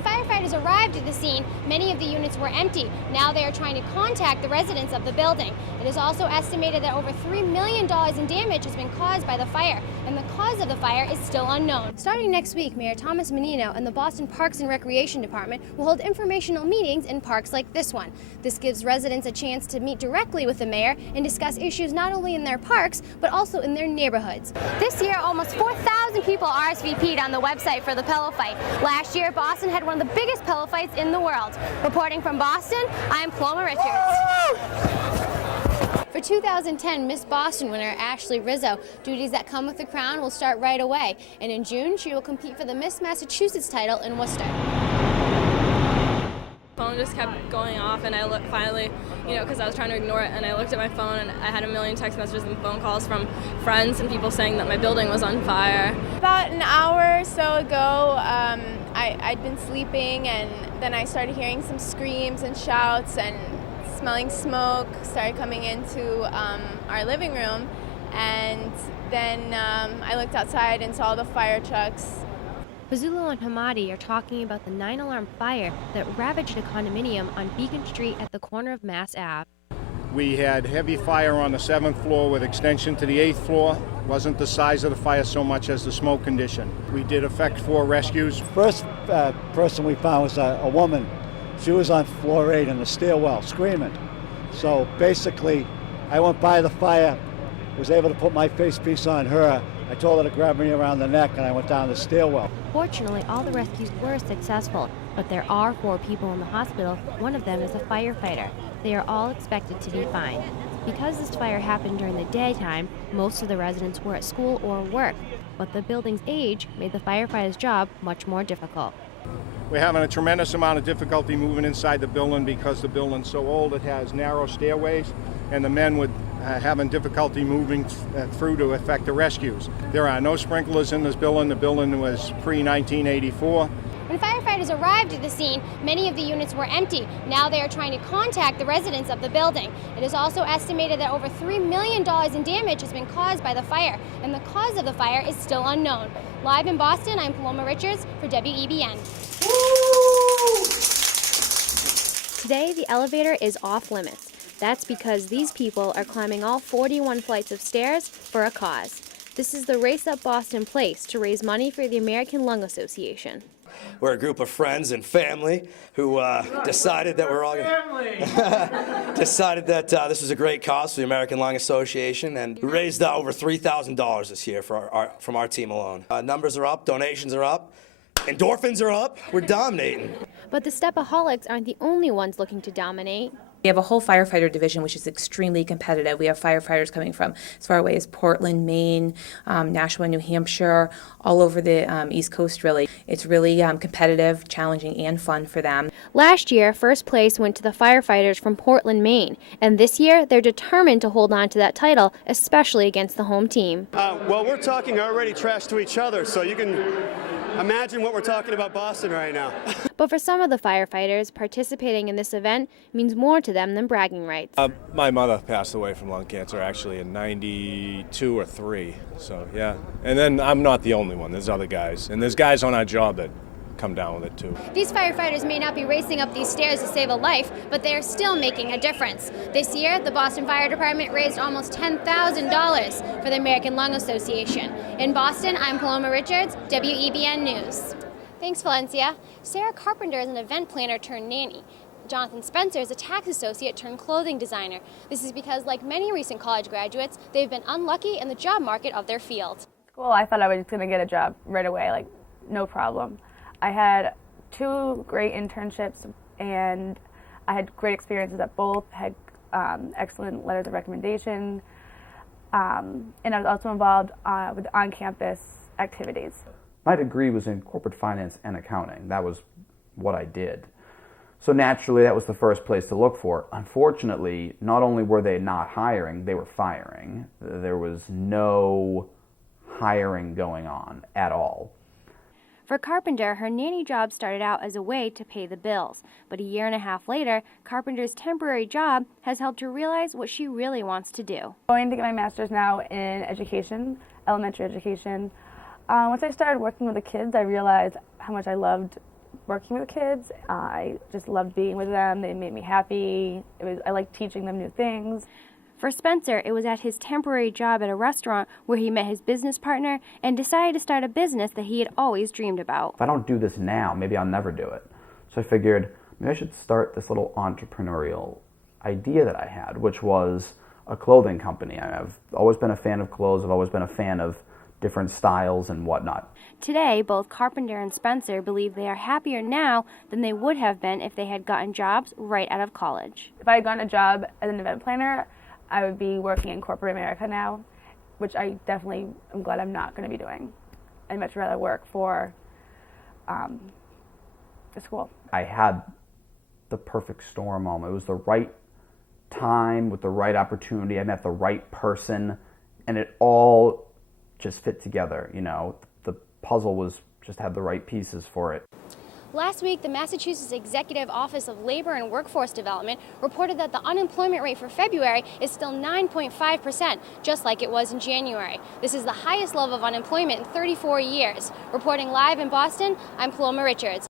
When firefighters arrived at the scene, many of the units were empty. Now they are trying to contact the residents of the building. It is also estimated that over $3 million in damage has been caused by the fire, and the cause of the fire is still unknown. Starting next week, Mayor Thomas Menino and the Boston Parks and Recreation Department will hold informational meetings in parks like this one. This gives residents a chance to meet directly with the mayor and discuss issues not only in their parks, but also in their neighborhoods. This year, almost 4,000 people RSVP'd on the website for the pillow fight. Last year, Boston had one of the biggest pillow fights in the world. Reporting from Boston, I'm Paloma Richards. For 2010 Miss Boston winner Ashley Rizzo, duties that come with the crown will start right away. And in June, she will compete for the Miss Massachusetts title in Worcester. Phone just kept going off, and I looked finally, because I was trying to ignore it, and I looked at my phone and I had a million text messages and phone calls from friends and people saying that my building was on fire. About an hour or so ago, I'd been sleeping, and then I started hearing some screams and shouts and smelling smoke started coming into our living room, and then I looked outside and saw the fire trucks. Pizzulo and Hamadi are talking about the 9-alarm fire that ravaged a condominium on Beacon Street at the corner of Mass Ave. We had heavy fire on the 7th floor with extension to the 8th floor. Wasn't the size of the fire so much as the smoke condition. We did effect 4 rescues. First person we found was a woman. She was on floor 8 in the stairwell screaming. So basically, I went by the fire, was able to put my face piece on her. I told her to grab me around the neck, and I went down the stairwell. Fortunately, all the rescues were successful, but there are 4 people in the hospital. One of them is a firefighter. They are all expected to be fine. Because this fire happened during the daytime, most of the residents were at school or work, but the building's age made the firefighters' job much more difficult. We're having a tremendous amount of difficulty moving inside the building because the building's so old. It has narrow stairways, and the men would having difficulty moving through to effect the rescues. There are no sprinklers in this building. The building was pre-1984. When firefighters arrived at the scene, many of the units were empty. Now they are trying to contact the residents of the building. It is also estimated that over $3 million in damage has been caused by the fire, and the cause of the fire is still unknown. Live in Boston, I'm Paloma Richards for WEBN. Today, the elevator is off limits. That's because these people are climbing all 41 flights of stairs for a cause. This is the Race Up Boston Place to raise money for the American Lung Association. We're a group of friends and family who decided that we're all decided that this was a great cause for the American Lung Association, and we raised over $3,000 this year from our team alone. Numbers are up, donations are up, endorphins are up. We're dominating. But the Stepaholics aren't the only ones looking to dominate. We have a whole firefighter division which is extremely competitive. We have firefighters coming from as far away as Portland, Maine, Nashua, New Hampshire, all over the East Coast really. It's really competitive, challenging, and fun for them. Last year, first place went to the firefighters from Portland, Maine, and this year they're determined to hold on to that title, especially against the home team. Well, we're talking already trash to each other, so you can imagine what we're talking about Boston right now. But for some of the firefighters, participating in this event means more to them than bragging rights. My mother passed away from lung cancer actually in 92 or 3, so yeah. And then I'm not the only one, there's other guys. And there's guys on our job that come down with it too. These firefighters may not be racing up these stairs to save a life, but they are still making a difference. This year, the Boston Fire Department raised almost $10,000 for the American Lung Association. In Boston, I'm Paloma Richards, WEBN News. Thanks, Valencia. Sarah Carpenter is an event planner turned nanny. Jonathan Spencer is a tax associate turned clothing designer. This is because, like many recent college graduates, they've been unlucky in the job market of their field. Well, I thought I was going to get a job right away, like no problem. I had 2 great internships, and I had great experiences at both, had excellent letters of recommendation, and I was also involved with on-campus activities. My degree was in corporate finance and accounting. That was what I did. So naturally, that was the first place to look for. Unfortunately, not only were they not hiring, they were firing. There was no hiring going on at all. For Carpenter, her nanny job started out as a way to pay the bills. But a year and a half later, Carpenter's temporary job has helped her realize what she really wants to do. I'm going to get my master's now in education, elementary education. Once I started working with the kids, I realized how much I loved working with kids. I just loved being with them. They made me happy. I liked teaching them new things. For Spencer, it was at his temporary job at a restaurant where he met his business partner and decided to start a business that he had always dreamed about. If I don't do this now, maybe I'll never do it. So I figured maybe I should start this little entrepreneurial idea that I had, which was a clothing company. I've always been a fan of clothes. I've always been a fan of different styles and whatnot. Today, both Carpenter and Spencer believe they are happier now than they would have been if they had gotten jobs right out of college. If I had gotten a job as an event planner, I would be working in corporate America now, which I definitely am glad I'm not going to be doing. I'd much rather work for the school. I had the perfect storm moment. It was the right time with the right opportunity. I met the right person, and it all just fit together. You know, the puzzle was just had the right pieces for it. Last week, the Massachusetts Executive Office of Labor and Workforce Development reported that the unemployment rate for February is still 9.5%, just like it was in January. This is the highest level of unemployment in 34 years. Reporting live in Boston, I'm Paloma Richards.